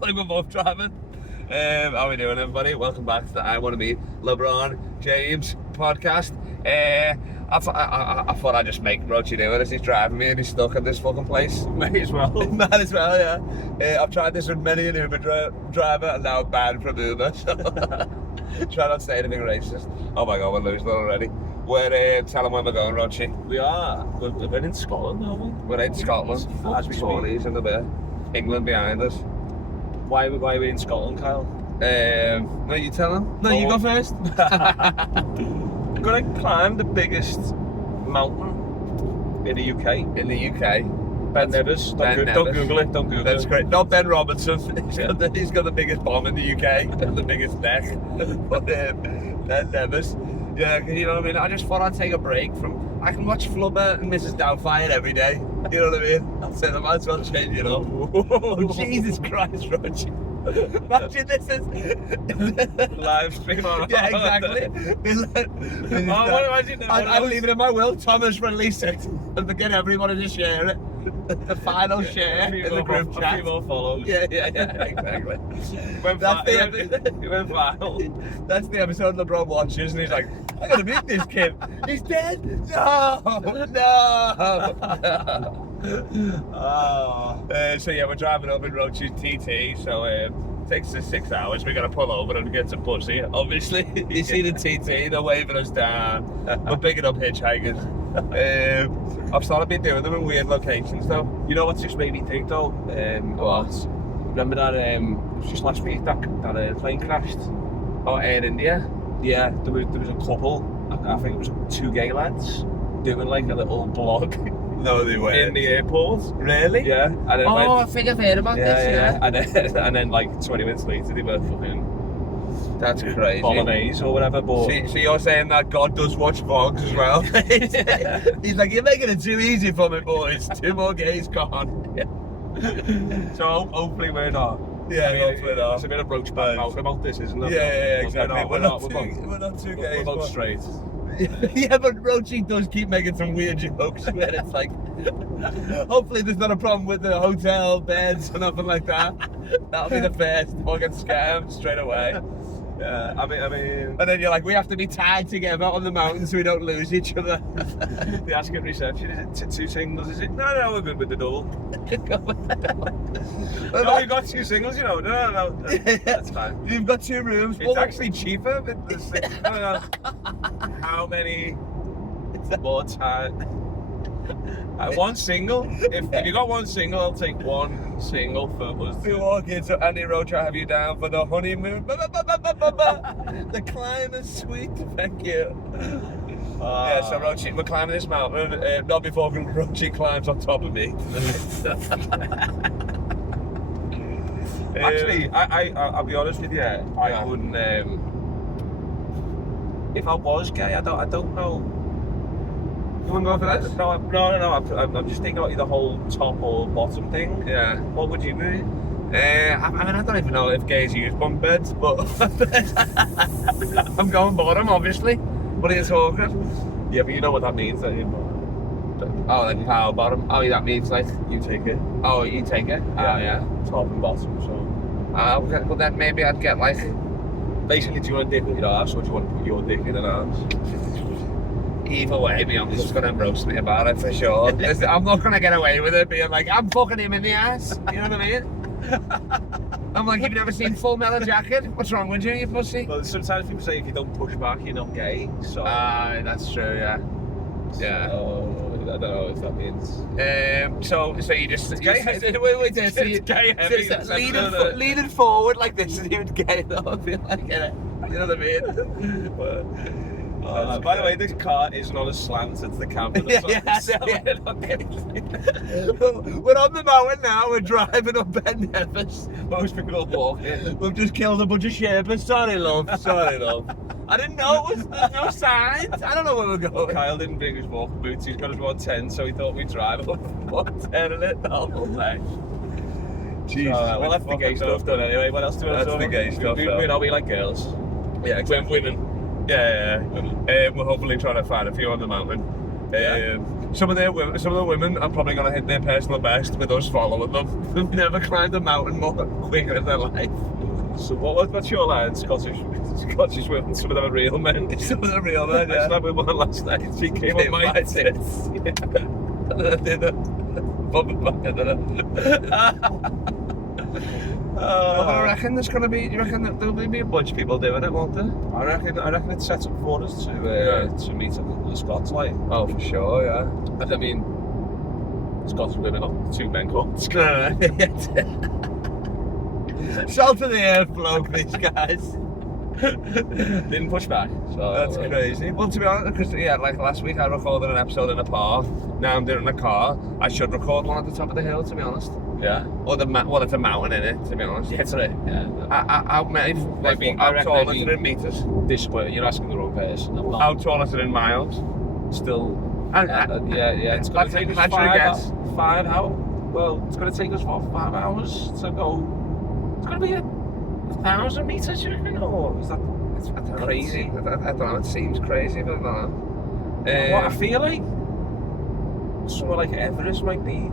like we're both driving. How we doing, everybody? Welcome back to the I Want to Meet LeBron James podcast. I thought I'd just make Roachy do it as he's driving me and he's stuck at this fucking place. May as well. Might as well, yeah. I've tried this with many an Uber driver and now I'm banned from Uber, so try not to say anything racist. Oh my god, we're losing it already. We're tell them where we're going, Roachy. We are. We're in Scotland, aren't we? We're in Scotland. As we speak. Forties in the bit. England behind us. Why are we in Scotland, Kyle? No, you tell them. No, you go first. We're going to climb the biggest mountain in the UK. In the UK. Ben Nevis. Don't Google it. Don't Google That's it. great. Not Ben Robinson. He's got the biggest bomb in the UK. The biggest neck. But Ben Nevis. Yeah, you know what I mean? I just thought I'd take a break from... I can watch Flubber and Mrs. Doubtfire every day. You know what I mean? I said I might as well change it up. Oh, Jesus Christ, Roger. Imagine this is... Live stream on. Yeah, exactly. I'll leave it in my will. Thomas, release it. And get everybody to share it. The final share in the group chat. A few more follows. Yeah, exactly. It went viral. That's the episode LeBron watches and he's like, I gotta meet this kid. He's dead. No. So yeah, we're driving up in Roach's TT. So it takes us 6 hours. We gotta pull over and get some pussy. Obviously, you see the TT, they're waving us down. We're picking up hitchhikers. I've started been doing them in weird locations though. You know what's just made me think though? Remember that it was just last week that plane crashed? Oh, Air India? Yeah, there was a couple. I think it was 2 gay lads doing like a little blog. No, they weren't. In the airport. Really? Yeah. And then I think I've heard about this. Yeah. And then like 20 minutes later they were fucking. That's crazy. Bolognese or whatever. But so you're saying that God does watch vlogs as well? He's like, you're making it too easy for me, boys. 2 more gays gone. Yeah. So hopefully we're not. Yeah, hopefully not. There's a bit of Roachback about this, isn't there? Yeah, exactly. We're not too gays. We're both straight. Yeah, but Roachy does keep making some weird jokes where it's like, hopefully there's not a problem with the hotel beds or nothing like that. That'll be the first. We'll get scammed straight away. Yeah, I mean, and then you're like, we have to be tied together on the mountain so we don't lose each other. They ask at reception, is it 2 singles? Is it? No, we're good with the double. No, we've got 2 singles, you know. No, that's fine. You've got 2 rooms. It's actually cheaper with the no. How many more time? 1 single. If you got 1 single, I'll take 1 single for us. We walk in, so Andy Roach, I have you down for the honeymoon. The climb is sweet, thank you. Yeah, so Roachy, we're climbing this mountain. Not before Roachy climbs on top of me. Actually, I'll be honest with you. I wouldn't. If I was gay, I don't know. You wouldn't go for this? No. I'm just thinking about the whole top or bottom thing. Yeah. What would you do? I don't even know if gays use bunk beds, but I'm going bottom, obviously. What are you talking? Yeah, but you know what that means, don't you? Oh, like power bottom. Oh, that means like you take it. Oh, you take it. Yeah, oh, yeah. Top and bottom. So. Well, then maybe I'd get like. Basically, do you want to dip in your arse, or do you want to put your dick in an arse? Either way, I'm just gonna roast me about it for sure. I'm not gonna get away with it being like, I'm fucking him in the ass. You know what I mean? I'm like, have you never seen Full Metal Jacket? What's wrong with you, you pussy? Well, sometimes people say if you don't push back, you're not gay. So. That's true. Yeah. Yeah. So, I don't know if that means. So you just. It's gay heavy. Wait. So it's gay heavy. Leaning forward like this isn't even gay though. I feel like it. You know what I mean? By the way, this car isn't on a slant, it's the camera. We're on the mountain now, we're driving up Ben Nevis. Most people are walking. We've just killed a bunch of Sherpas. Sorry, love. I didn't know it was no signs. I don't know where we're going. Kyle didn't bring his walking boots, he's got his 110, so he thought we'd drive up 110 in it the whole day. Jesus. Well, that's the gay stuff done anyway. What else do we have? That's the gay stuff. We're not like girls. Yeah, exactly. Women. Yeah. We're hopefully trying to find a few on the mountain. some of the women are probably going to hit their personal best with us following them. They've never climbed a mountain more quicker in their life. So what's your line? Scottish women, some of them are real men. Some of them are real men, yeah. I slept with one last night. She came on my tits. And I did it. Bumping back into it. I reckon there's going to be. You reckon that there'll be a bunch of people doing it, won't there? I reckon it's set up for us to meet a couple of Scots, like. Oh, for sure, yeah. I mean, Scottish women, not two men called. Salt of the earth bloke, these guys. Didn't push back. So That's crazy. Well, to be honest, because like last week I recorded an episode in a park. Now I'm doing it in a car. I should record one at the top of the hill, to be honest. Yeah. Or well, it's a mountain in it, to be honest. Yeah, it's right. Yeah. How tall is it in meters? You're asking the wrong person. How tall is it in miles? Still. Yeah. It's going to take us 5 hours. 5 hours. Well, it's going to take us 5 hours to go. It's going to be 1,000 meters, you reckon? Or is that? That's crazy. I don't know. It seems crazy, but I don't know. What I feel like somewhere like Everest might be.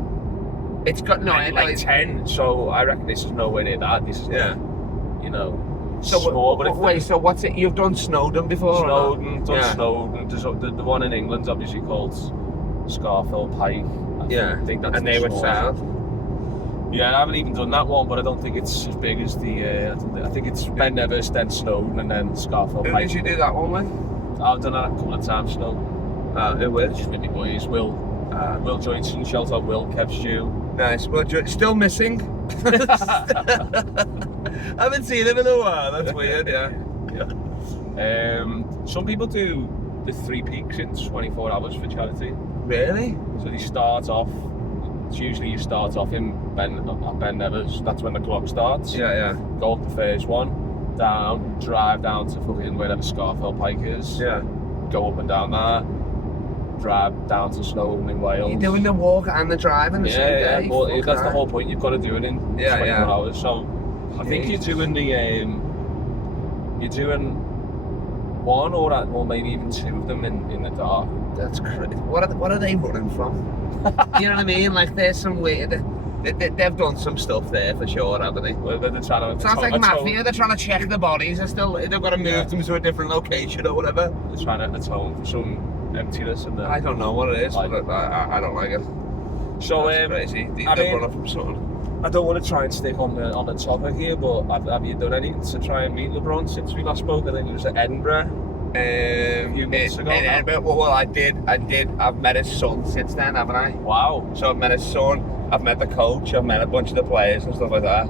It's got like 10. So I reckon this is nowhere near that. This is you know. So small, but wait. So what's it? You've done Snowdon before? Snowdon. Snowdon. There's the one in England's obviously called Scarfell Pike. I think that's and they were south. Yeah, I haven't even done that one, but I don't think it's as big as the. I think it's Ben Nevis, then Snowdon, and then Scarfell Pike. Who did you do that one with? I've done that a couple of times, Snowdon. Who with? Just with my boys, Will Johnson, shout out Will, Kev Stew. Nice. Well, still missing. I haven't seen him in a while. That's weird. Yeah. Some people do the 3 peaks in 24 hours for charity. Really? So they start off. Usually you start off in Ben Nevis. That's when the clock starts. Yeah. Go up the first one, down, drive down to fucking wherever Scarfell Pike is. Yeah. Go up and down that. Drive down to Snowdon in Wales. You're doing the walk and the drive in the same day? Yeah, well, that's the whole point. You've got to do it in 24 hours. So I think you're doing one or maybe even 2 of them in the dark. That's crazy. What are they running from? You know what I mean? Like there's some weird. They've done some stuff there for sure, haven't they? Well, they're trying to. Sounds like mafia. They're trying to check the bodies. They've got to move them to a different location or whatever. They're trying to atone for some emptiness and. I don't know what it is, but I don't like it. So that's crazy. They're running from something. I don't want to try and stick on the topic here, but have you done anything to try and meet LeBron since we last spoke? I think it was at Edinburgh. A few months ago. Well, I did. I've met his son since then, haven't I? Wow. So I've met his son. I've met the coach. I've met a bunch of the players and stuff like that.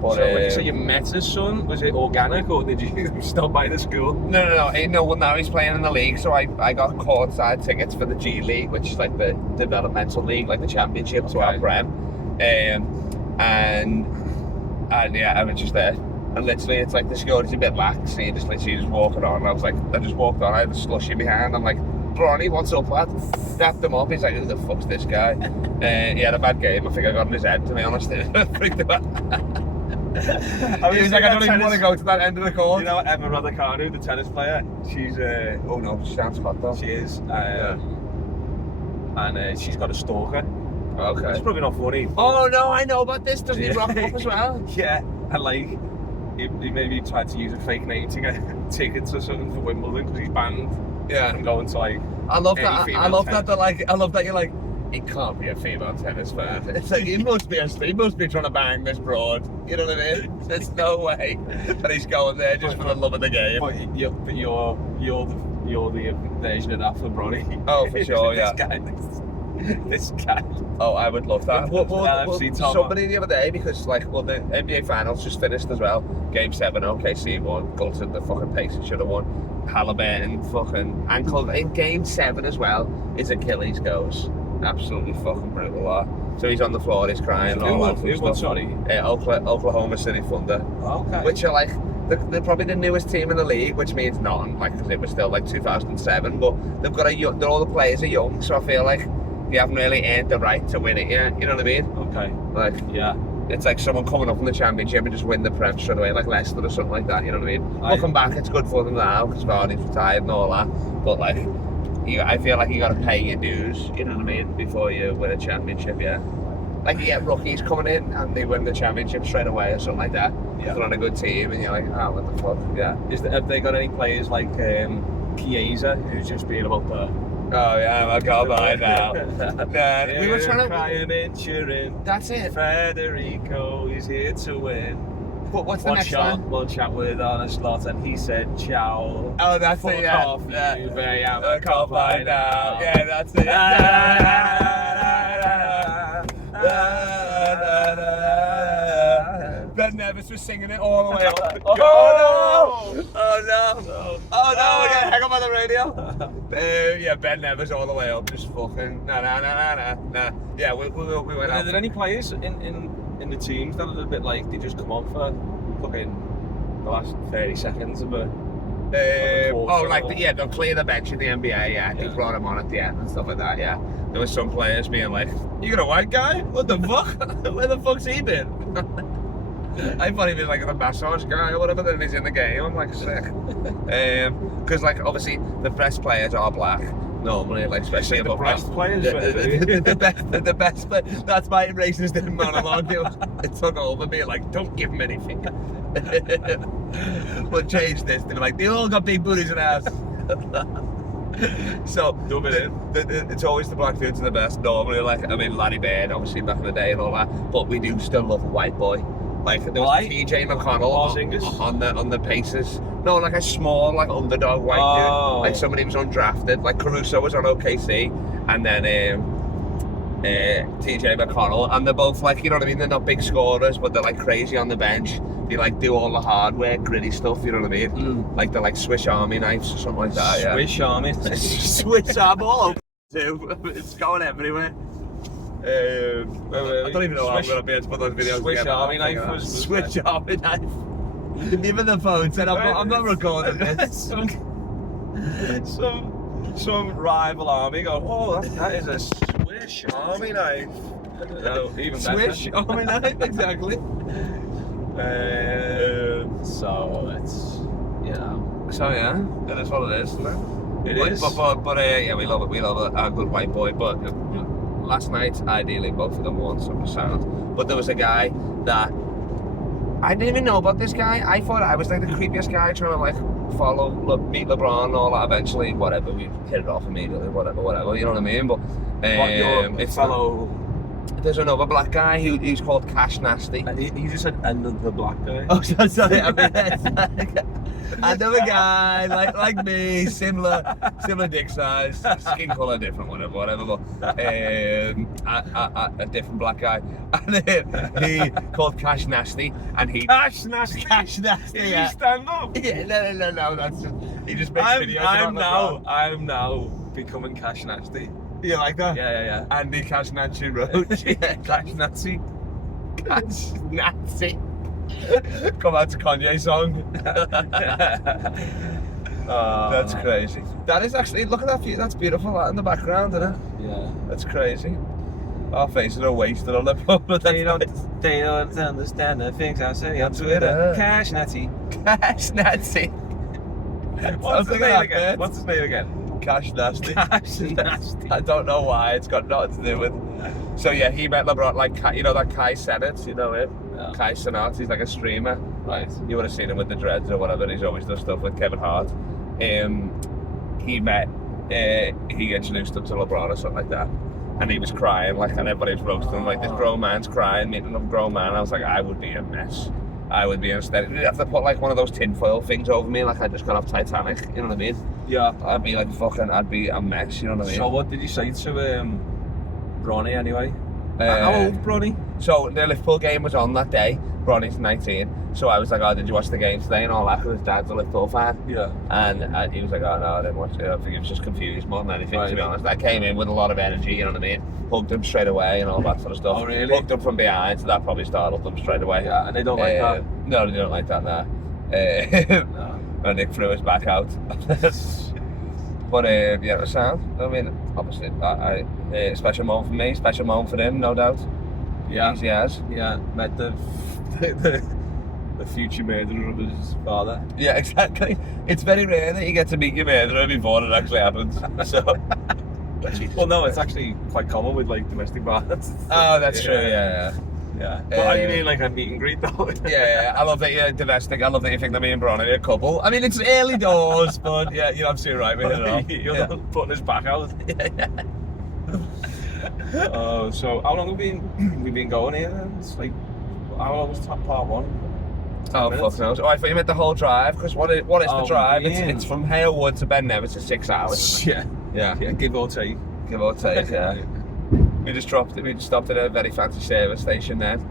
But, so you met his son? Was it organic or did you stop by the school? No. Well, now he's playing in the league, so I got courtside tickets for the G League, which is like the developmental league, like the championship to our Prem. And yeah, I was just there. And literally, it's like the security's a bit lax, so you just walking on. And I just walked on, I had a slushy behind. I'm like, Bronny, what's up, lad? Dapped him up, he's like, who the fuck's this guy? He had a bad game, I think I got in his head, to be honest. Freaked him out. He was like, I don't even want to go to that end of the court. You know Emma Raducanu, the tennis player? She's oh no, she sounds hot though. She is. And she's got a stalker. Okay. It's probably not funny. Oh no, I know about this. Doesn't he rock up as well? Yeah, and like, he maybe tried to use a fake name to get tickets or something for Wimbledon because he's banned from going to like. I love that you're like, he can't be a female tennis fan. It's like he must be trying to bang this broad. You know what I mean? There's no way that he's going there just for the love of the game. But you're the version of that for Bronny. Oh, for sure, yeah. This guy. Oh, I would love that. Somebody the other day, because the NBA finals just finished as well. Game 7, OKC won. Gulted the fucking Pacers should have won. Halliburton fucking ankle in Game 7 as well. His Achilles goes. Absolutely fucking brutal. So he's on the floor, he's crying. Who won? Sorry. Oklahoma City Thunder. Okay. Which are like they're probably the newest team in the league, which means nothing, like because it was still like 2007. But they've got all the players are young, so I feel like they haven't really earned the right to win it yet. You know what I mean? Okay. Like it's like someone coming up from the championship and just win the Prem straight away, like Leicester or something like that. You know what I mean? Looking back, it's good for them now because Vardy's retired and all that. But like, I feel like you got to pay your dues, you know what I mean, before you win a championship, yeah. Like you get rookies coming in and they win the championship straight away or something like that. Yeah. They're on a good team and you're like, oh, what the fuck, yeah. Have they got any players like Chiesa, who's just been about the... Oh yeah, I can't buy now. Yeah, we were trying to... crying and cheering. That's it. Federico is here to win. But what's the next one? One chat with Arnold Slot and he said ciao. Oh, that's it, yeah. Off, yeah. You very am I can't buy now. Yeah, that's it. Ben Nevis was singing it all the way up. Oh no! Oh no! Oh no! We're gonna hang up on the radio. Yeah, Ben Nevis all the way up, just fucking nah. Yeah, we went out. Are there any players in the teams that are a bit like they just come on for fucking the last 30 seconds of a? They'll clear the bench in the NBA. Yeah, they brought him on at the end and stuff like that. Yeah, there was some players being like, "You got a white guy? What the fuck? Where the fuck's he been?" I thought he was like the massage guy or whatever. Then he's in the game. I'm like sick. Because like obviously the best players are black normally, like especially the best players. The best player. That's my racist monologue. It took over me. Like, don't give him anything. We'll change this. They're like, they all got big booties and ass. So it's always the black dudes are the best normally. Like I mean, Larry Bird obviously back in the day and all that, but we do still love a white boy. Like there was TJ McConnell on the Pacers. No, like a small like underdog white dude. Like somebody was undrafted. Like Caruso was on OKC, and then TJ McConnell, and they're both like, you know what I mean. They're not big scorers, but they're like crazy on the bench. They like do all the hard work, gritty stuff. You know what I mean? Like they're like Swiss Army knives or something like that. Yeah. Swiss Army. Swiss Army all over too. It's going everywhere. I don't even know how I'm going to be able to put those videos Swiss together. Army knife was Swiss Army knife. Give me the phone, said I'm not recording this. some rival army go, oh, that is a Swiss Army knife. No, even better. Swiss Army knife, exactly. So it's, you know. So yeah, that is what it is, isn't it? It is. But yeah, we love it. We love a good white boy. But last night, ideally, both of them won some sound. But there was a guy that I didn't even know about. This guy, I thought I was like the creepiest guy trying to like meet LeBron and all that. Eventually, whatever, we hit it off immediately. Whatever. You know what I mean? But it's fellow. There's another black guy who's called Cash Nasty. You just said another black guy. Oh, sorry. I mean, another guy like me, similar dick size, skin colour different, whatever. But a different black guy, and he called Cash Nasty, and he Cash Nasty. Did he stand up? Yeah, no. That's just he just makes videos. I'm now becoming Cash Nasty. You like that? Yeah. Andy Cash Nazi Roach. Yeah, Cash Nazi. Cash Nazi. Come out to Kanye song. That's crazy. That is actually, look at that view, that's beautiful, that in the background, isn't it? Yeah. That's crazy. Our faces are wasted on the pub. They don't understand the things I say on Twitter. Cash Nazi. Cash Nazi. What's his name again? Cash Nasty. Cash Nasty. I don't know why, it's got nothing to do with. So yeah, he met LeBron, like, you know that Kai Cenat, you know him? Yeah. Kai Cenat, he's like a streamer. Right. You would have seen him with the dreads or whatever, he's always done stuff with Kevin Hart. He introduced him to LeBron or something like that. And he was crying, like, and everybody was roasting him, like, this grown man's crying, meeting another grown man. I was like, I would be a mess. I would be instead. You'd have to put like one of those tinfoil things over me, like I just got off Titanic. You know what I mean? Yeah. I'd be like I'd be a mess. You know what I mean? So what did you say to Bronny anyway? How old Bronny? So the Liverpool game was on that day. Bronny's 19. So I was like, oh, did you watch the game today and all that? Because his dad's a Liverpool fan. Yeah. And he was like, oh no, I didn't watch it. I think he was just confused more than anything, to be honest. I came in with a lot of energy. You know what I mean? Hugged him straight away and all that sort of stuff. Oh really? Hugged him from behind, so that probably startled them straight away. Yeah, and they don't like that. No, they don't like that now. No. And Nick threw his back out. But yeah, it was sound. I mean, obviously, special moment for me, special moment for him, no doubt. Yeah. Easy as. Yeah, met the the future murderer of his father. Yeah, exactly. It's very rare that you get to meet your murderer before it actually happens. So. Well, no, it's actually quite common with like domestic violence. Oh, that's true. Yeah. But you mean like a meet and greet though? Yeah. I love that you're domestic. I love that you think that me and Bron are a couple. I mean, it's early doors, but yeah, you're absolutely right with it all. You're not putting his back out. So how long have we been going here? Then? It's like, how long was part one? Oh, fuck knows. Oh, I thought you meant the whole drive, because what is the drive? Yeah. It's from Halewood to Ben Nevis, it's 6 hours. Yeah, give or take. Yeah. We just stopped at a very fancy service station then.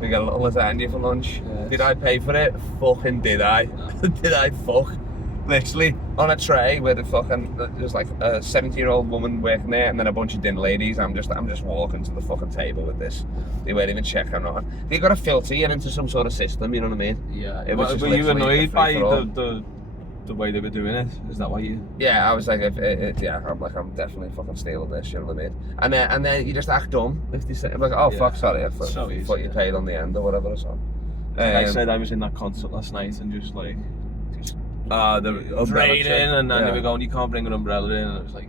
We got a little lasagna for lunch. Yes. Did I pay for it? Fucking did I? No. Did I fuck? Literally on a tray with there's like a 17-year-old woman working there and then a bunch of dinner ladies. I'm just walking to the fucking table with this. They won't even check I'm not. They got to filter you into some sort of system, you know what I mean? Yeah. Were you annoyed by the way they were doing it? Is that why you? Yeah, I was like, I'm definitely fucking stealing this, you know what I mean? And then you just act dumb if they say, I'm like, oh fuck, sorry, I thought you paid on the end or whatever or something. I said I was in that concert last night and just like. The raining, and then they were going, you can't bring an umbrella in, and it was like,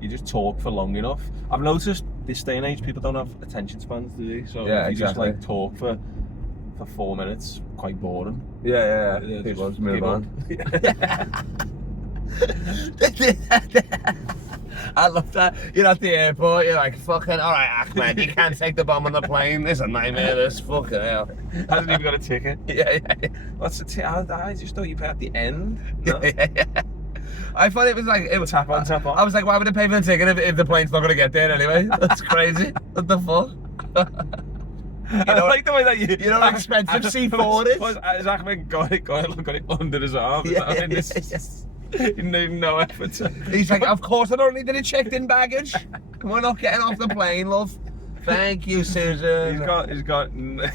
you just talk for long enough. I've noticed this day and age people don't have attention spans, do they? So if you just like talk for 4 minutes, quite boring. Yeah. People just move on. I love that. You're at the airport, you're like, fucking, alright, Ahmed, you can't take the bomb on the plane. This is a nightmare, this fucking hell. Hasn't even got a ticket. Yeah. What's the ticket? I just thought you pay at the end. No? Yeah. I thought it was tap on. I was like, why would I pay for the ticket if the plane's not going to get there anyway? That's crazy. What the fuck? I like the way that you know how expensive C4 is? Has Ahmed got it under his arm? No effort. He's like, of course I don't need any checked-in baggage. We're not getting off the plane, love. Thank you, Susan.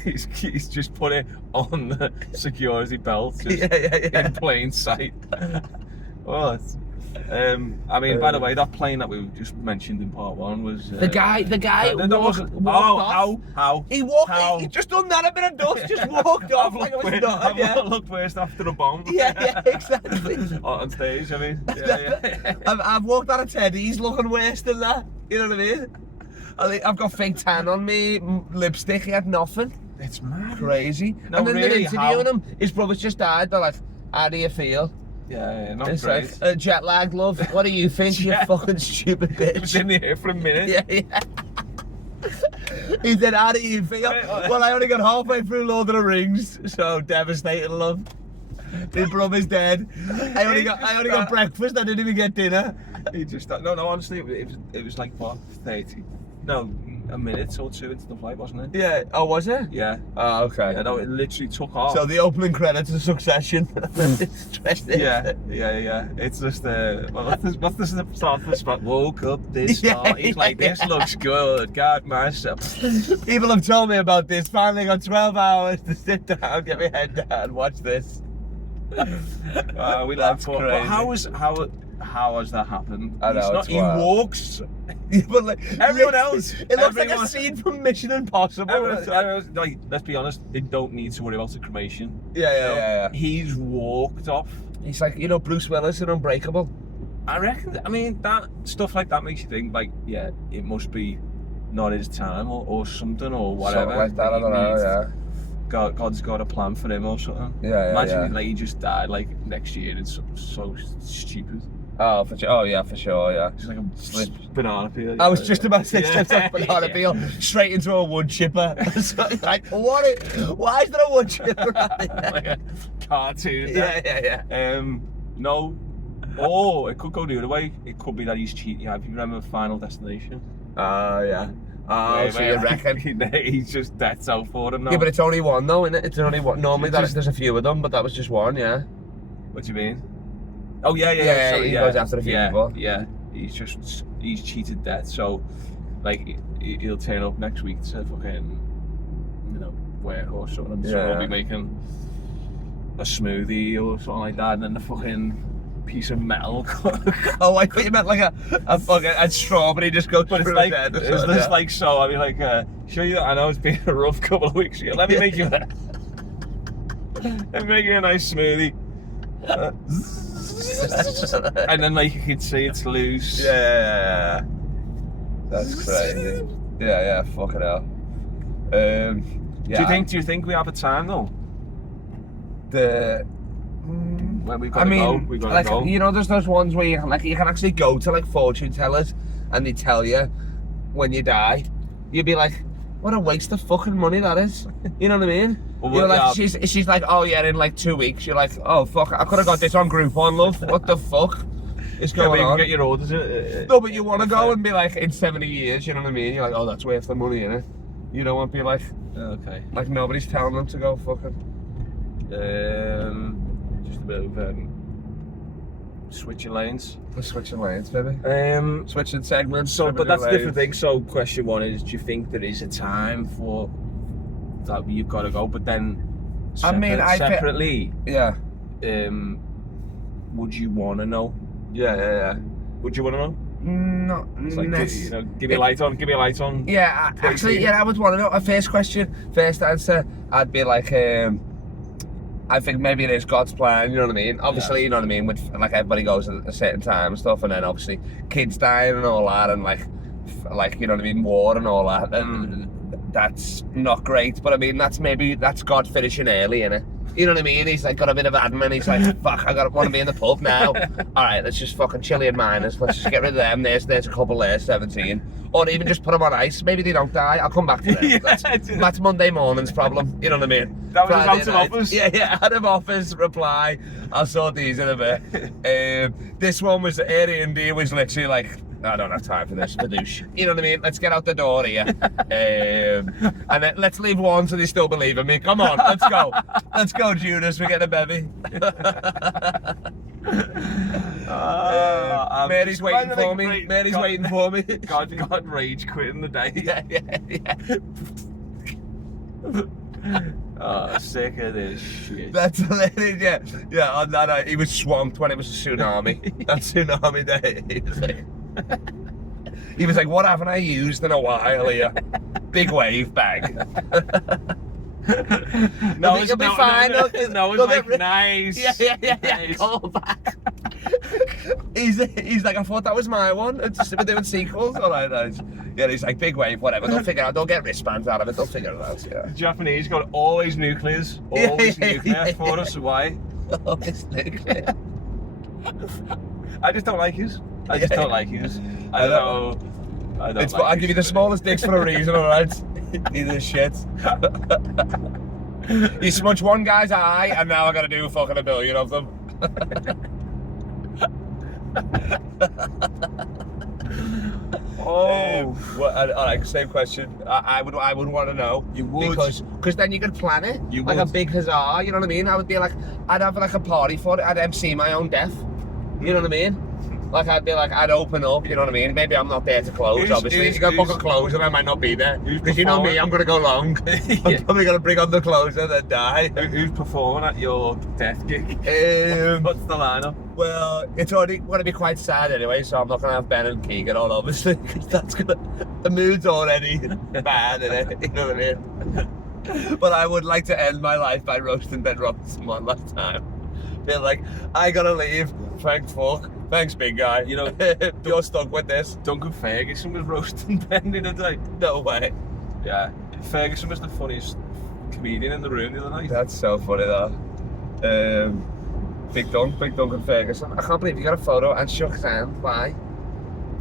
He's just put it on the security belt, in plain sight. Well, I mean, by the way, that plane that we just mentioned in part one was the guy. How he walked. He just done that a bit of dust. Just walked off like it was nothing. Yeah. Looked worse after a bomb. Yeah, exactly. On stage, I mean. Yeah. I've walked out of Teddy's looking worse than that. You know what I mean? I've got fake tan on me, lipstick. He had nothing. It's mad. Crazy. No, and then really, they're interviewing him. His brother's just died. They're like, how do you feel? Yeah, not it's great. Like, jet lag, love. What do you think, you fucking stupid bitch? He was in the air for a minute. Yeah. He said, how do you feel? Well, I only got halfway through Lord of the Rings, so devastated, love. His brother's dead. I only got breakfast. I didn't even get dinner. He just no. Honestly, it was like what 30. No, a minute or two into the flight, wasn't it? Yeah. Oh, was it? Yeah. Oh, okay. Yeah, no, it literally took off. So the opening credits of Succession. Yeah. It's just what's the start of the spot? Woke up this start. He's like, this looks good. God, myself. People have told me about this. Finally got 12 hours to sit down, get my head down, watch this. We love it. But how has that happened? I know, he walks. But like everyone else, it looks like a scene from Mission Impossible. Everyone, like, let's be honest, they don't need to worry about the cremation. Yeah. He's walked off. He's like, Bruce Willis in Unbreakable. I reckon. I mean, that stuff like that makes you think, like, yeah, it must be not his time or something or whatever. Something like that. I don't know. Yeah. God's got a plan for him or something. Yeah. Imagine like he just died like next year. It's so stupid. Oh, for sure. Oh, yeah, for sure. Yeah. It's like a slip banana peel. I was just about to say slips off banana peel straight into a wood chipper. Like, why is there a wood chipper? Like a cartoon. Yeah. No. Or it could go the other way. It could be that he's cheating. Yeah, if you remember Final Destination. Yeah. Oh, so you reckon? He's just death's out for him now. Yeah, but it's only one though, isn't it? It's only one. Normally there's a few of them, but that was just one, yeah. What do you mean? Oh, yeah. Sorry, he goes after a few people. Yeah, he's cheated death, so, like, he'll turn up next week to fucking, work or something, so we'll be making a smoothie or something like that, and then the fucking piece of metal. Oh, I thought you meant like a fucking strawberry just goes through like, his head. It's just like so. I mean, like, sure, I know it's been a rough couple of weeks. Let me make you that. and making a nice smoothie. And then like you can see it's loose. Yeah. That's crazy. Yeah, fucking hell. Yeah. Do you think we have a time though? When we gotta go, we gotta like, go. you know, there's those ones where you can actually go to like fortune tellers and they tell you when you die. You'd be like, what a waste of fucking money that is. You know what I mean? Well, You're like, yeah. she's like, oh yeah, in like 2 weeks. You're like, oh fuck, I could have got this on Groupon, love. What the fuck is Yeah, but going you can on? get your orders. No, but you want to go and be like, in 70 years, you know what I mean? You're like, oh, that's worth the money, innit? You don't want to be like, Okay. like nobody's telling them to go fucking. Just a bit of switching lanes. We're switching lanes, baby. Switching segments. So, but that's a lanes. different thing. So, question one is: do you think there is a time for that you've got to go? But then, I mean, separately, Yeah. would you want to know? Yeah. Would you want to know? Not It's like, give me a light on. Give me a light on. Yeah, actually, yeah, I would want to know. A first answer, I'd be like, I think maybe it is God's plan, you know what I mean? Obviously, you know what I mean, with like everybody goes at a certain time and stuff, and then obviously kids dying and all that, and like you know what I mean, war and all that, and that's not great, but I mean, that's God finishing early, innit? You know what I mean? He's like got a bit of admin, he's like, fuck, I want to be in the pub now. Alright, let's just fucking Chilean miners, let's just get rid of them, there's a couple there, 17. Or even just put them on ice, maybe they don't die, I'll come back to them. Yeah, that's Monday morning's problem, you know what I mean? That was Friday out of night. office. Yeah, out of office, reply, I'll sort these in a bit. This one was, Andy was literally like, I don't have time for this, badoosh. You know what I mean? Let's get out the door here. And then let's leave one so they still believe in me. Come on, let's go. Let's go, Judas, we're getting a bevy. Mary's waiting for me. Mary's waiting for me. God rage quitting the day. Yeah. Oh, sick of this shit. That's hilarious, yeah. On that night, he was swamped when it was a tsunami. That tsunami day, he was like, what haven't I used in a while here? Big wave bag. No, You'll be fine. No, it's like nice. Yeah. Nice. Call back. He's like, I thought that was my one. We're doing sequels. All right, nice. Yeah, he's like, big wave, whatever. They'll figure it out. They'll get wristbands out of it. They'll figure it out. Yeah. Japanese got always nuclears. Always nuclear for us. Why? Always nuclear. I just don't like his. I just don't like his. I don't know. I'll give you the smallest dicks for a reason, alright? These are shit. You smudge one guy's eye, and now I gotta do fucking a billion of them. Alright, same question. I would want to know. You would? Because then you could plan it. You like would. a big huzzah, you know what I mean? I would be like, I'd have like a party for it. I'd MC my own death. You know what I mean? Like I'd be like, I'd open up, you know what I mean? Maybe I'm not there to close, obviously. If you go book a closer, I might not be there. Because you know me, I'm going to go long. I'm probably going to bring on the closer and then die. Who's performing at your death gig? What's the lineup? Well, it's already going to be quite sad anyway, so I'm not going to have Ben and Keegan on, obviously, because the mood's already bad, innit? You know what I mean? But I would like to end my life by roasting Ben Robinson one last time. Feel like, I gotta leave, thank fuck. Thanks, big guy. You know, you're stuck with this. Duncan Ferguson was roasting Ben the other day. No way. Yeah, Ferguson was the funniest comedian in the room the other night. That's so funny, though. Big Dunc and Ferguson. I can't believe you got a photo and shook his hand. Why?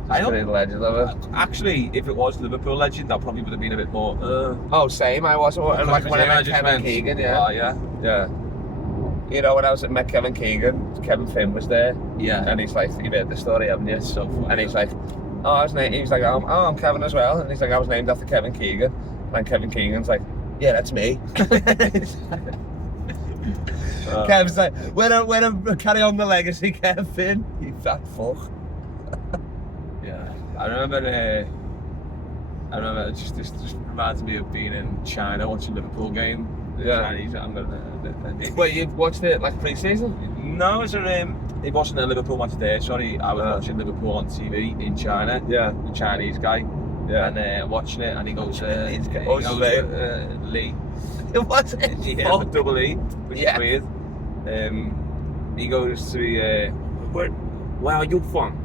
I Just don't. a legend of it. Actually, if it was Liverpool legend, that probably would have been a bit more. Oh, same. I was. And like when I met Kevin Keegan, yeah. Oh, yeah. Yeah. You know, when I met Kevin Keegan, Kevin Finn was there. Yeah. And he's like, you've heard the story, haven't you? It's so funny. And he's like, he's like, I'm Kevin as well. And he's like, I was named after Kevin Keegan. And Kevin Keegan's like, yeah, that's me. Kev's like, when I carry on the legacy, Kevin, you fat fuck. Yeah. I remember, it just reminds me of being in China watching a Liverpool game. Yeah. Chinese, Well, you watched it like pre-season? No, it wasn't a Liverpool match there, sorry. I was watching Liverpool on TV in China. Yeah. The Chinese guy. Yeah. And watching it, and he goes, Lee. Lee. It wasn't. Yeah, with double E, which Yeah. is weird. He goes to me, where are you from?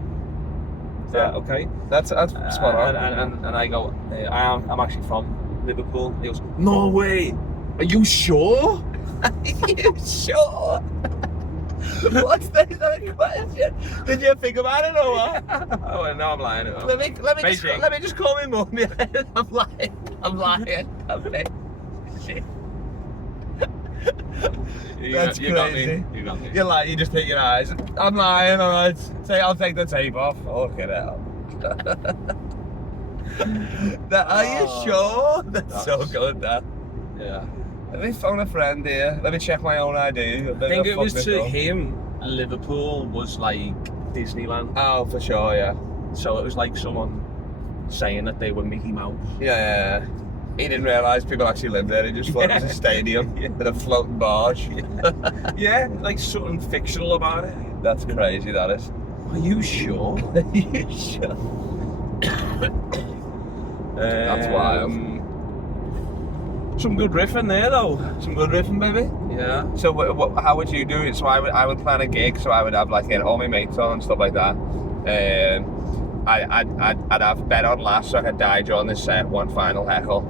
Yeah. Okay. That's spot on. And I go, I'm actually from Liverpool. He goes, no way. Are you sure? Are you sure? What's the question? Did you think about it or what? I went, no, I'm lying. Let me just call me mum. I'm lying. Shit. That's you got crazy. me. You got me. You're like, you just hit your eyes. I'm lying, alright. I'll take the tape off. Okay, now. Are you sure? That's so good, that. Yeah. Let me phone a friend here. Let me check my own ID. I think it was to him, Liverpool was like Disneyland. Oh, for sure, yeah. So it was like someone saying that they were Mickey Mouse. Yeah. He didn't realise people actually lived there. He just thought it was a stadium with a floating barge. Yeah, like something fictional about it. That's crazy, that is. Are you sure? Are you sure? That's wild. Some good riffing there though. Some good riffing, baby. Yeah. So how would you do it? So I would plan a gig. So I would have like all my mates on and stuff like that. I'd have bet on last so I could die during this set. One final heckle.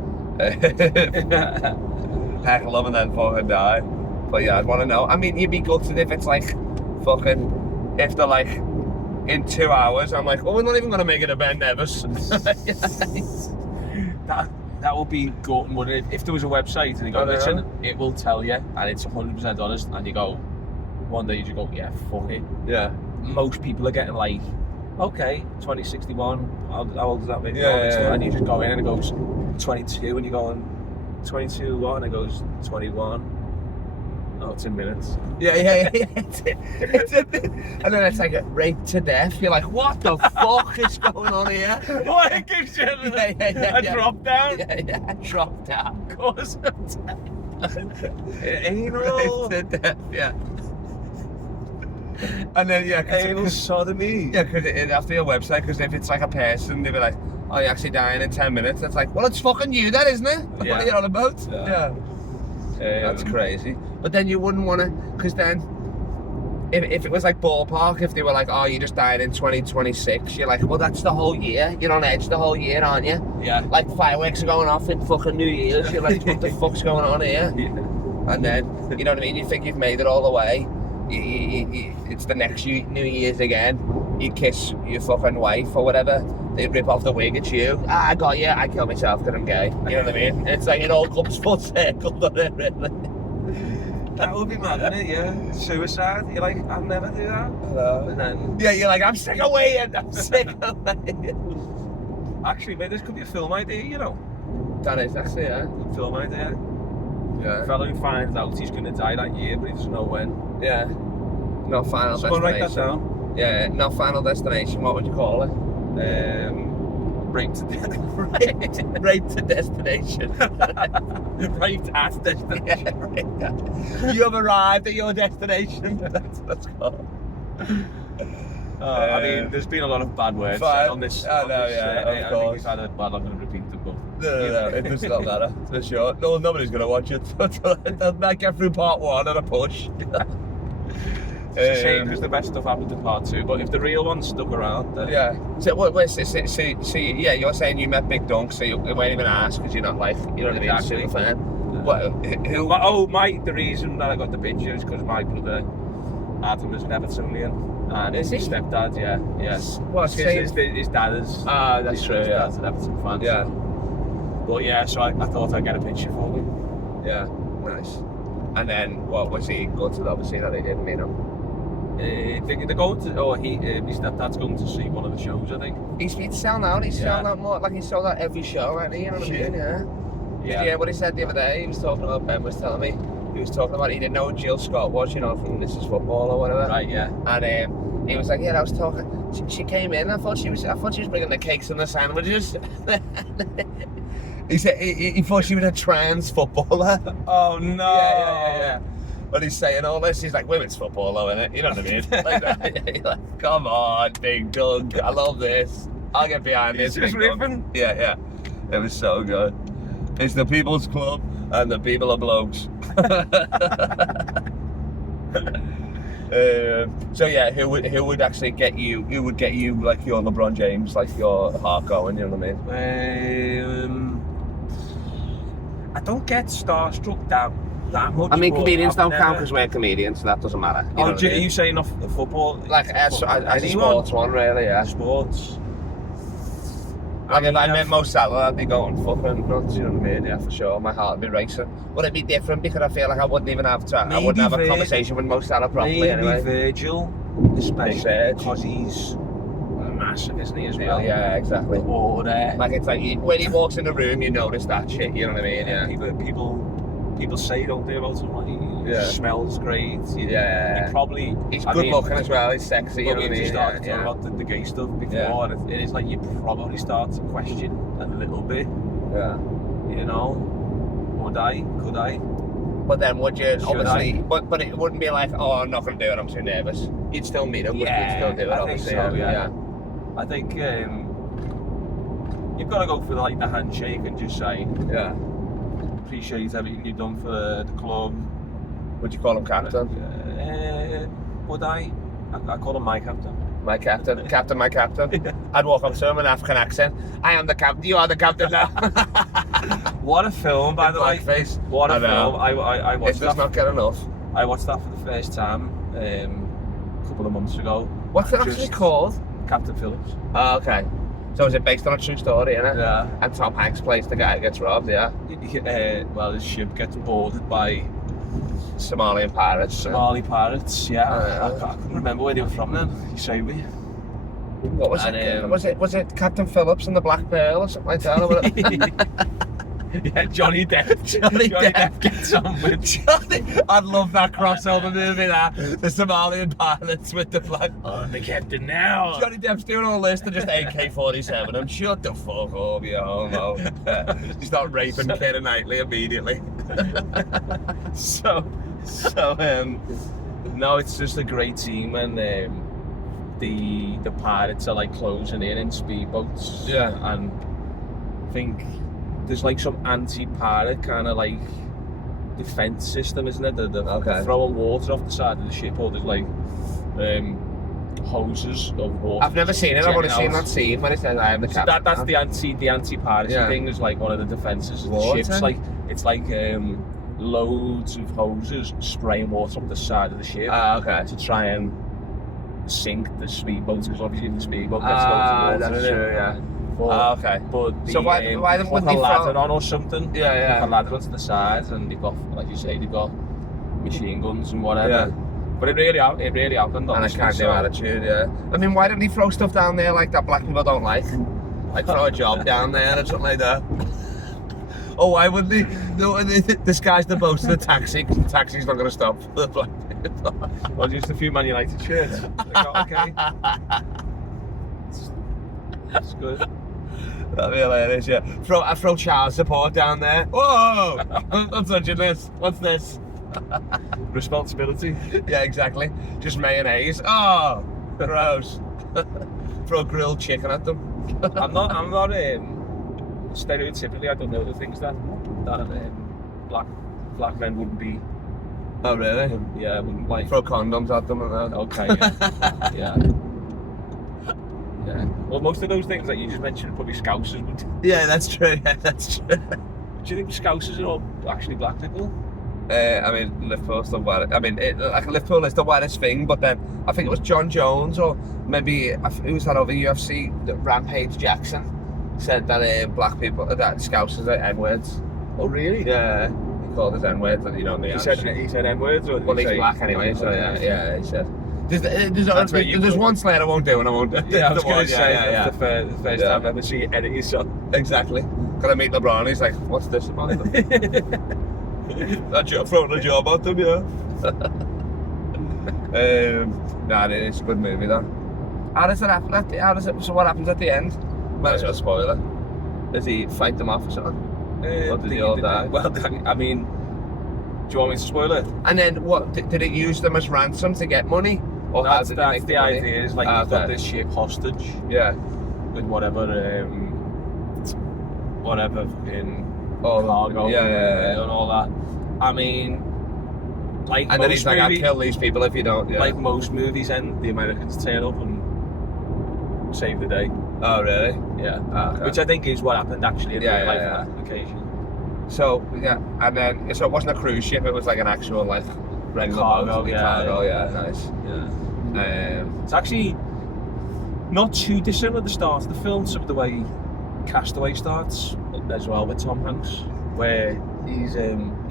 Heckle them and then fucking die. But yeah, I'd want to know. I mean, you'd be gutted if it's like fucking if they're like in 2 hours. I'm like, oh, we're not even gonna make it to Ben Nevis. That would be good, wouldn't it? If there was a website and you go, listen, it will tell you, and it's 100% honest, and you go, one day you just go, yeah, fuck it. Yeah. Most people are getting like, okay, 2061, how old does that make? Yeah. And you just go in and it goes 22, and you go, 22 what? And it goes 21. Oh, it's in minutes. Yeah. It's a bit, and then it's like raped to death. You're like, what the fuck is going on here? What? It gives you a drop down? Yeah, drop down. Of course. Anal. Raped to death, yeah. And then, Anal sodomy. Yeah, because it'd have to be a website, because if it's like a person, they'd be like, oh, you're actually dying in 10 minutes. It's like, well, it's fucking you then, isn't it? Yeah. What are you on about? Yeah. That's crazy. But then you wouldn't want to, because then, if it was like ballpark, if they were like, oh, you just died in 2026, you're like, well, that's the whole year. You're on edge the whole year, aren't you? Yeah. Like fireworks are going off in fucking New Year's. You're like, what the fuck's going on here? Yeah. And then, you know what I mean? You think you've made it all the way. It's the next New Year's again. You kiss your fucking wife or whatever. They rip off the wig, it's you. I got you. I killed myself because I'm gay. You know what I mean? It's like it all comes full circle, doesn't it, really? That would be mad, wouldn't it? Yeah. Suicide. You're like, I'll never do that. And then, Yeah, you're like, I'm sick of waiting. I'm sick of waiting. actually, mate, this could be a film idea, you know. That is actually, yeah. Film idea. Yeah. A fellow who finds out he's going to die that year, but he doesn't know when. Yeah. No final Someone write that destination. down. Yeah, no final destination. What would you call it? Rape to death. Right to destination. Right at destination. Yeah, right. You have arrived at your destination. That's what's called. I mean, there's been a lot of bad words said on this. I know, I of think course. we've had a bad. I'm going to repeat them, but No, it does not matter, for sure. No, nobody's going to watch it. They'll not get through part 1 at a push. It's a shame because the best stuff happened in part 2. But if the real one stuck around, then Yeah. So yeah, you're saying you met Big Dunc, so you won't even ask because you're not like, you know what I mean, Exactly. super fan. What? Who? The reason that I got the picture is because my brother Adam is an Evertonian, and Is he? his stepdad, yes. What's His dad is. Ah, that's true. His Yeah. dad's an Everton fan. Yeah. But yeah, so I thought I'd get a picture for him. Yeah. Nice. And then what was he good to? Obviously, that they didn't meet him. They're going to. His stepdad's going to see one of the shows, I think. He's been selling out. He's selling out more. Like he sold out every show, right? You know what I mean? Yeah. Did you hear what he said the other day? He was talking about, Ben was telling me, he was talking about, he didn't know who Jill Scott was, you know, from This Is Football or whatever. Right, yeah. And he was like, yeah, I was talking, she came in, I thought she was bringing the cakes and the sandwiches. He said, he thought she was a trans footballer. Oh no! Yeah. But he's saying all this, he's like, women's football though, innit? You know what I mean? Like that. He's like, come on, Big Dunc, I love this. I'll get behind this. It's just Big Dunc. riffing. Yeah. It was so good. It's the People's Club. And the people are blokes. So yeah, who would actually get you? Who would get you like your LeBron James, like your heart going? You know what I mean? I don't get starstruck that much. I mean, but comedians I've don't never- count because we're comedians, so that doesn't matter. You know what I are mean? you saying off the football? Like as a Anyone? sports one, really? Yeah. Sports. Like if I mean, met Mo Salah, I'd be going fucking nuts. You know what I mean? Yeah, for sure. My heart would be racing. Would it be different because I feel like I wouldn't even have to? I wouldn't have a conversation with Mo Salah properly maybe anyway. Virgil, especially Virg. because he's massive, isn't he, as well? Yeah, exactly. Or Like it's like when he walks in the room, you notice that shit. You know what I mean? Yeah. people say, don't they, about him? Like, he Yeah. smells great. Yeah. He probably. He's I good mean, looking as well. He's sexy. You But know what I we mean? just started Yeah, talking about the gay stuff before, Yeah. and it is like you probably start to question a little bit. yeah. You know, could I? But then would you Should obviously? But it wouldn't be like, oh, I'm not going to do it. I'm too nervous. You'd still meet him. Yeah, You'd still do it. I think Obviously. so, yeah. yeah. I think you've got to go for like the handshake and just say Yeah. appreciate everything you've done for the club. Would you call him captain? Would I call him my captain. My captain, captain, my captain. I'd walk up to him in an African accent. I am the captain. You are the captain now. What a film, by the way. Blackface. What a I know. film. I It's watched just that. not good enough. I watched that for the first time a couple of months ago. What's it Just actually called? Captain Phillips. Oh, okay. So is it based on a true story, innit? Yeah. And Tom Hanks plays the guy who gets robbed, yeah? Well, his ship gets boarded by Somalian pirates. Somali pirates. Yeah. Oh, yeah. I couldn't remember where they were from then. You saved me. What was And, it? Was it Captain Phillips and the Black Pearl or something like that? Or whatever? Yeah, Johnny Depp. Johnny Depp gets on with Johnny, I'd love that crossover movie, that. The Somalian pilots with the Black. I'm the captain now. Johnny Depp's doing all this to just AK-47 and shut the fuck up, you homo. Start raping Keira Knightley immediately. So, no, it's just a great team, and the pirates are like closing in speedboats. Yeah. And I think there's like some anti-pirate kind of like defense system, isn't it? They're Okay. throwing water off the side of the ship, or there's like hoses of water. I've never seen it. I've only jetting seen out. that scene when it says I am the So captain. that's the anti-piracy Yeah. thing. Is like one of the defenses of the Water? ships. It's like loads of hoses spraying water up the side of the ship Okay. to try and sink the speedboats, because obviously the speedboat gets Ah, loads of water that's in it. true, yeah. But, Okay. but the, So why they wouldn't put they a ladder throw- on or something? Yeah, yeah. Put a ladder onto the side, and they've got, like you say, they've got machine guns and whatever. Yeah. But it really happened. And a Honestly, kind of attitude, yeah. I mean, why don't they throw stuff down there like that black people don't like? Like throw a job down there or something like that. Oh, why wouldn't they? No, disguise the boat to the taxi, because the taxi's not going to stop for the black people. Well, just a few Man United shirts. Okay. That's good. That'd be hilarious, yeah. Throw child support down there. Whoa! I'm touching this. What's this? Responsibility. Yeah, exactly. Just mayonnaise. Oh, gross. Throw grilled chicken at them. I'm not stereotypically, I don't know the things that black men wouldn't be. Oh, really? Yeah, wouldn't like. Throw condoms at them and that. Okay, yeah. Yeah. Well, most of those things that you just mentioned probably Scousers would. Yeah, that's true. Yeah, that's true. Do you think Scousers are all actually black people? I mean, Liverpool's the whitest. I mean, like Liverpool is the whitest thing, but then I think it was John Jones or maybe who was that over UFC? Rampage Jackson said that black people, that Scousers are N-words. Oh, really? Yeah, he called us N-words, and you know me. He said N-words, or did Well, he he's say- black anyway, so Okay. yeah, he said. That's where you There's go. one slur I won't do, and I won't do. Yeah, I was The going one, to say yeah. that's the first time I've ever seen you edit yourself. Exactly. Gonna meet LeBron, he's like, what's this about? That job, throwing a job at them, yeah. Nah, it's a good movie, though. How does it happen? So what happens at the end? Might as well spoil it. Does he fight them off or something? Or did they all die? Well, I mean, do you want me to spoil it? And then what? Did it use them as ransom to get money? Or how That's did they make the money? idea. Is like Ah, you've got okay. this ship hostage Yeah. with whatever fucking Oh, cargo, yeah. and all that. I mean, like And then he's like, I'll kill these people if you don't. Yeah. Like most movies end, the Americans turn up and save the day. Oh, really? Yeah. Okay. Which I think is what happened actually in real life yeah. on that occasion. So, yeah, and then, so it wasn't a cruise ship, it was like an actual, like, regular Cargo, boat. yeah. Cargo, yeah, nice. Yeah. It's actually not too dissimilar at the start of the film, some of the way Castaway starts as well with Tom Hanks, where he's isn't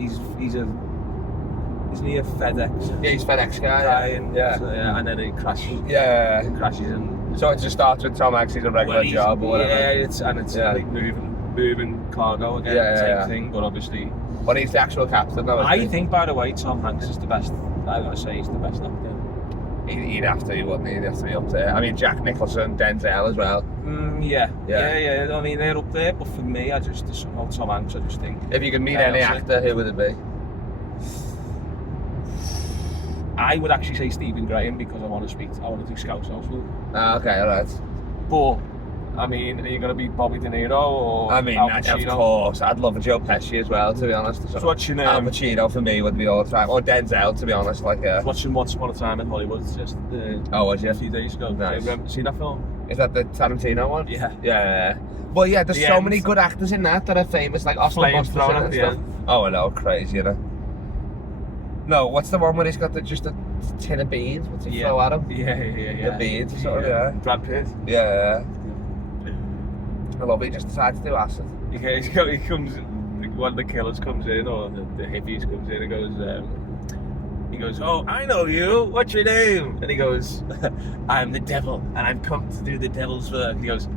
he a FedEx? Yeah, he's FedEx guy. And then he crashes. Yeah. He crashes and. So it just starts with Tom Hanks, he's a regular job or whatever. Yeah, it's like moving cargo again, same thing, but obviously. But he's the actual captain though. I think, by the way, Tom Hanks is the best. I gotta say, he's the best actor. He'd have to, wouldn't he? He'd have to be up there. I mean, Jack Nicholson, Denzel as well. Yeah. I mean, they're up there, but for me, somehow Tom Hanks, I just think. If you could meet any actor, who would it be? I would actually say Stephen Graham because I want to do Scouse House with him. Okay, alright. But, I mean, are you going to be Bobby De Niro or I mean, Al of Pacino? course. I'd love a Joe Pesci as well, to be honest. So what's your name? Al Pacino for me would be all the time. Or Denzel, to be honest. Like, watching Once Upon a Time in Hollywood just was you? a few days ago. Nice. Have you seen that film? Is that the Tarantino one? Yeah. Yeah. Well, yeah, there's so many good actors in that are famous, like Oscar Flames Busters thrown and at the stuff. end. Oh, I know, crazy, you know. No, what's the one where he's got just a tin of beans? What's he throw at him? Yeah. The beans, sort of, yeah. Brad Pitt. Yeah. I love it, he just decides to do acid. Yeah, he comes, one of the killers comes in, or the hippies comes in and goes, oh, I know you, what's your name? And he goes, I'm the devil, and I've come to do the devil's work. And he goes,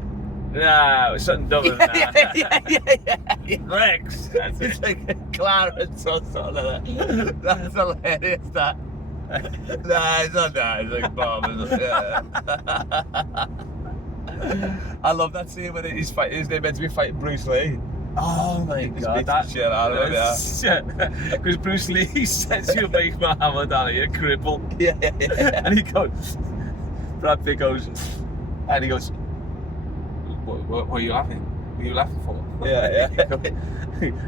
no, it's something dumber than that. Yeah. Rex. That's It's it. like Clarence or something like that. That's hilarious, that. Nah, it's not that, it's like Bob. Yeah. I love that scene when he's meant to be fighting Bruce Lee. Oh my god, that shit out of him, because Bruce Lee says you make Muhammad Ali a cripple. Yeah. And he goes, Brad Pitt goes, and he goes, what are you laughing? What are you laughing for? Yeah.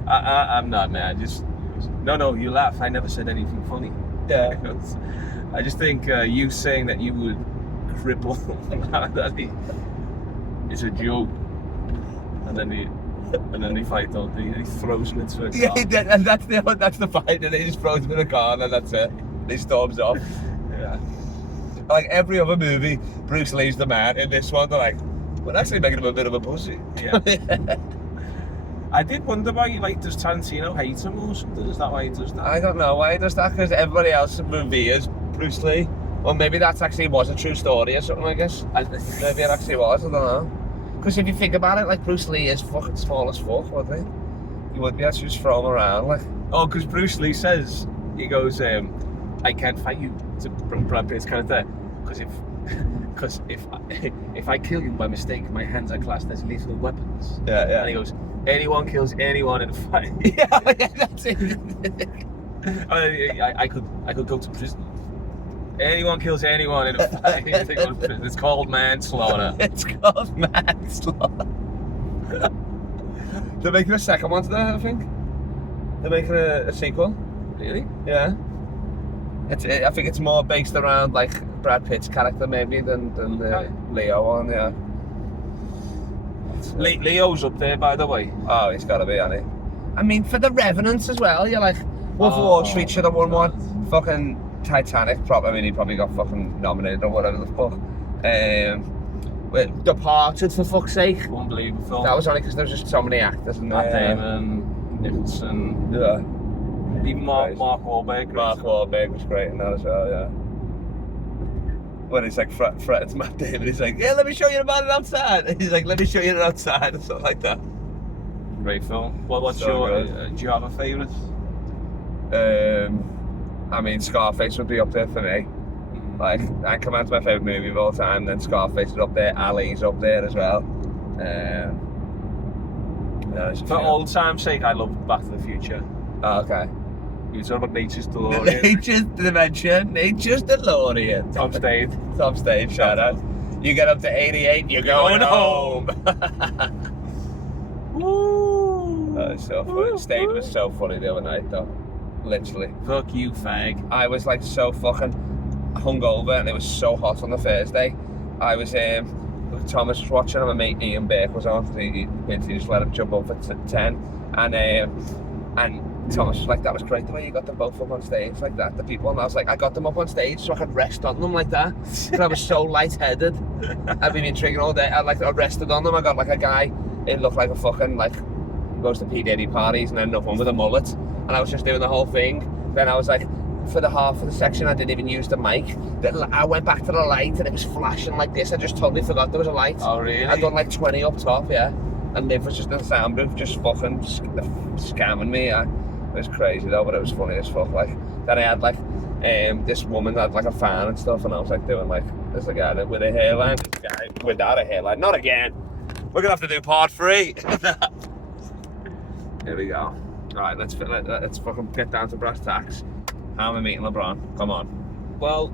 I'm not, man. He goes, no, you laugh. I never said anything funny. Yeah. I just think you saying that you would cripple Muhammad Ali is a joke. And then they fight, don't they? He throws him into a car. Yeah, and that's the fight, and he just throws him in a car, and that's it. He storms off. Yeah. Like every other movie, Bruce Lee's the man. In this one, they're like, we're actually making him a bit of a pussy. Yeah. I did wonder why, like, does Tarantino hate him or something? Is that why he does that? I don't know why he does that, because everybody else reveres Bruce Lee. Or maybe that actually was a true story or something, I guess. Maybe it actually was, I don't know. Because if you think about it, like, Bruce Lee is fucking small as fuck, wouldn't he? He would be able to just throw him around, like. Oh, because Bruce Lee says, he goes, I can't fight you. It's a Brad Pitt's character. Because if I kill you by mistake, my hands are classed as lethal weapons. Yeah. And he goes, anyone kills anyone in a fight. Yeah, that's it. I could go to prison. Anyone kills anyone in a fight. They go to prison. It's called manslaughter. It's called manslaughter. They're making a second one today, I think. They're making a sequel. Really? Yeah. I think it's more based around like Brad Pitt's character maybe than the Leo one, yeah. Leo's up there, by the way. Oh, he's got to be, hasn't he? I mean, for the Revenants as well, you're like, Wolf of Wall Street should have won one. Fucking Titanic, I mean, he probably got fucking nominated or whatever the fuck. Departed, for fuck's sake. Unbelievable film. That was only because there was just so many actors in there. Matt Damon, Nicholson. Yeah. Even Mark Wahlberg. Mark Wahlberg was great in that as well, yeah. When he's like threatened to Matt Damon, he's like, yeah, let me show you about it outside. And he's like, let me show you it outside, or something like that. Great film. What's So your, good. do you have a favourite? I mean, Scarface would be up there for me. Like, Anchorman's my favourite movie of all time, then Scarface is up there, Ali's up there as well. For old time's sake, I love Back to the Future. Oh, okay. You talk about Nature's DeLorean. Nature's Dimension, Nature's DeLorean. Top stage, shout out. You get up to 88, you're going home. Woo! That is so funny. Stayed was so funny the other night though. Literally. Fuck you, fag. I was like so fucking hungover and it was so hot on the Thursday. I was Thomas was watching and my mate Ian Burke was on. He just let him jump up at 10 and Thomas was like, that was great the way you got them both up on stage like that, the people. And I was like, I got them up on stage so I could rest on them like that. Because I was so lightheaded. I've been drinking all day. I rested on them. I got like a guy, it looked like a fucking like goes to P Diddy parties and another one with a mullet. And I was just doing the whole thing. Then I was like, for the half of the section I didn't even use the mic. Then I went back to the light and it was flashing like this. I just totally forgot there was a light. Oh really? I'd done like 20 up top, yeah. And Nevis was just in the sound booth, just fucking scamming me. Yeah. It was crazy though, but it was funny as fuck. Like then I had like this woman that had like a fan and stuff, and I was like doing like there's a guy with a hairline, this guy without a hairline. Not again. We're gonna have to do part 3. Here we go. Right, let's fucking get down to brass tacks. How am I meeting LeBron? Come on. Well,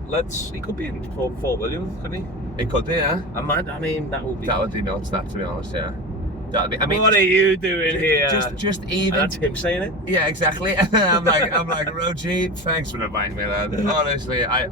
he could be in Fort William, couldn't he? It could be, yeah. I mean, that would be nuts. That, to be honest, yeah. That'd be. I mean, what are you doing here? Just even. And that's him saying it. Yeah, exactly. I'm like, Roachie, thanks for inviting me, lad. Honestly, I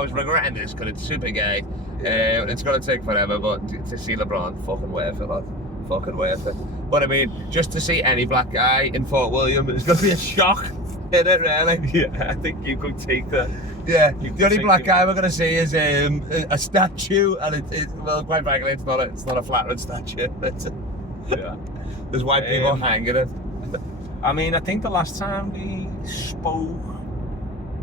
was regretting this because it's super gay. It's gonna take forever, but to see LeBron, fucking worth it, lad. Fucking worth it. But I mean, just to see any black guy in Fort William is gonna be a shock, isn't it? Really? Yeah, I think you could take that. Yeah, the only black guy we're gonna see is a statue, and well, quite frankly, it's not a flattering statue. Yeah. There's white people hanging it. I mean, I think the last time we spoke,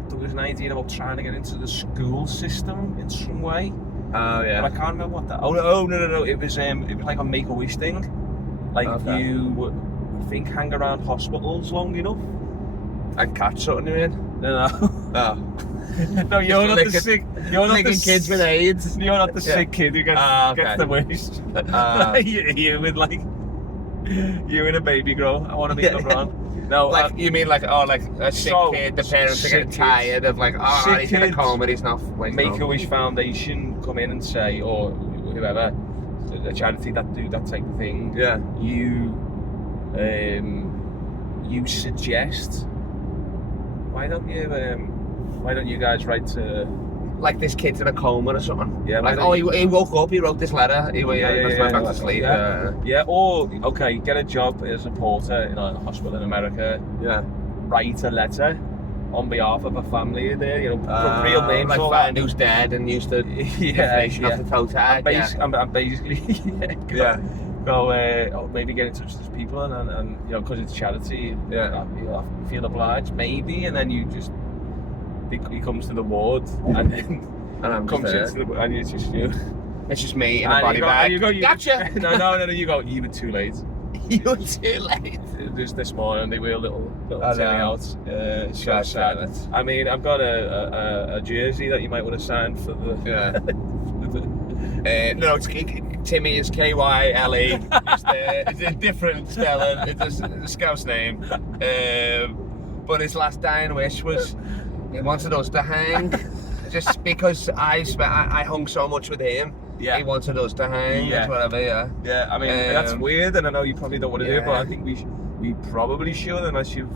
there was an idea about trying to get into the school system in some way. Oh yeah. But I can't remember what that. Oh no! It was like a Make-A-Wish thing. Like you, I think, hang around hospitals long enough and catch something, you mean? No. Oh. No, you're not the sick. You're not the kids with AIDS. You're not the sick kid who gets the wish. You with like you and a baby girl. I want to meet LeBron. No, like you mean like a sick kid. The parents are getting tired of like he's in a coma. He's not. Make-A-Wish Foundation come in and say, or whoever, a charity that do that type of thing. Yeah. You suggest. Why don't you guys write to like this kid's in a coma or something? Yeah. Like he woke up. He wrote this letter. He went back to sleep. Yeah. Or get a job as a porter in a hospital in America. Yeah. Write a letter on behalf of a family there. You know, real names. Like find who's dead and used to definition of the toe tag. I'm basically go maybe get in touch with these people and you know, because it's charity. Yeah. You feel obliged maybe, and then you just. He comes to the ward and then comes into the and it's just you. It's just me in a body bag. Gotcha! No, you go, you were too late. You were too late. Just this morning they were a little silly out. So sad. I mean, I've got a jersey that you might want to sign for the... Yeah. No, it's Timmy is K-Y-L-E. It's a different spelling. It's a Scouse name. But his last dying wish was... He wanted us to hang, just because I hung so much with him. Yeah. He wanted us to hang, whatever. Yeah. Yeah. I mean, that's weird, and I know you probably don't want to do it, but I think we probably should, unless you've.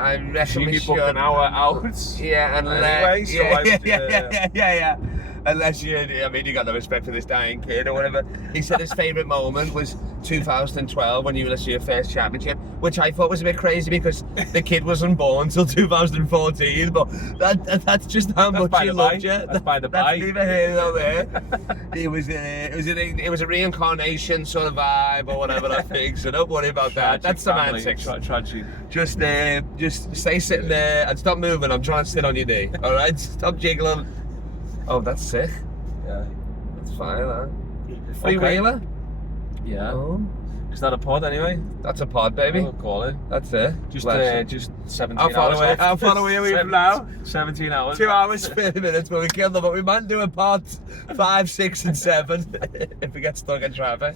I reckon we should. An hour out. Yeah, unless. Anyway, yeah. Unless you got the respect for this dying kid or whatever. He said his favourite moment was 2012 when you lost your first championship, which I thought was a bit crazy because the kid wasn't born until 2014. But that's just how much he loved you. That's by the by. That's neither here nor there. It was a reincarnation sort of vibe or whatever. I think so. Don't worry about that. That's semantics. Tragic. Just stay sitting there and stop moving. I'm trying to sit on your knee. All right, stop jiggling. Oh, that's sick. Yeah. That's fine, huh? Freewheeler? Yeah. Oh. Is that a pod anyway? That's a pod, baby. We'll call it. That's it. Just 17 hours. How far away are we from now? 17 hours. 2 hours, 30 minutes, but we killed them. But we might do a pod 5, 6 and 7 if we get stuck in traffic.